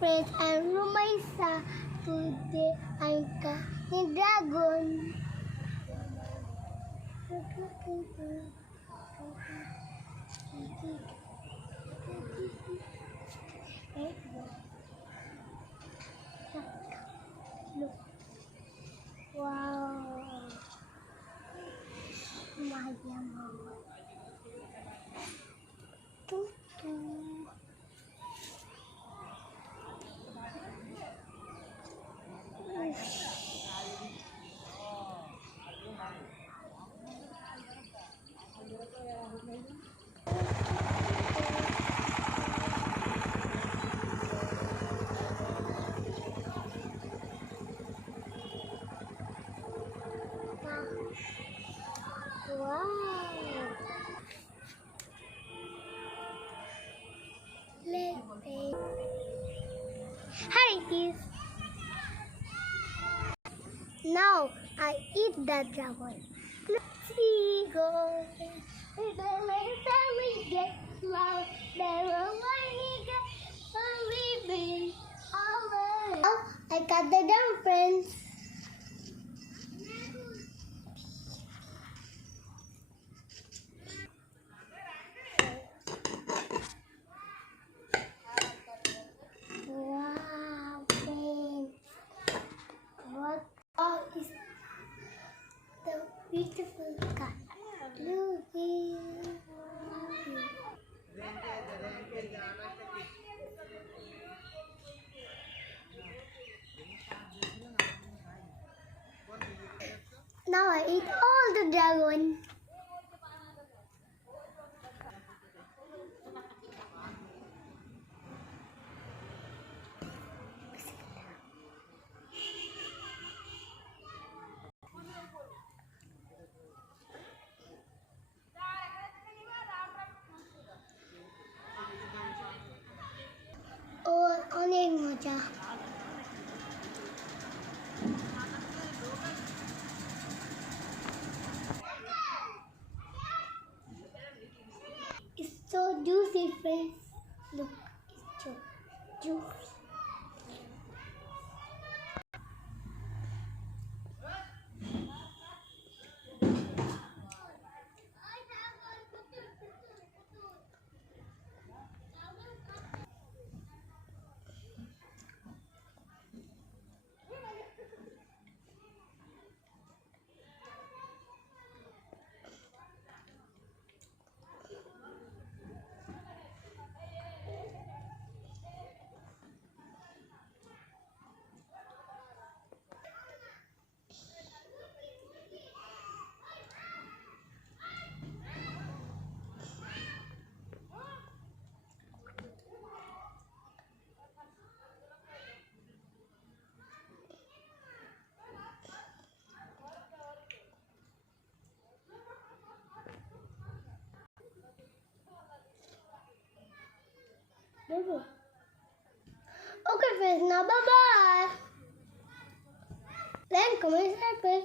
friends, I'm Rumaisa. Today I'm catching dragon. Look. Wow. My mama. Wow. Let's play. Hi, kids. Now I eat the dragon. Let's go. Then next time we get loud, then we get we over. Now I got the dumb friends. Wow, friends. What is the beautiful cat? Look here. Now I eat all the dragon. অনেক মজা। It's so juicy, friends. Look, it's so juicy. Okay, friends, now bye-bye. Then comment, share,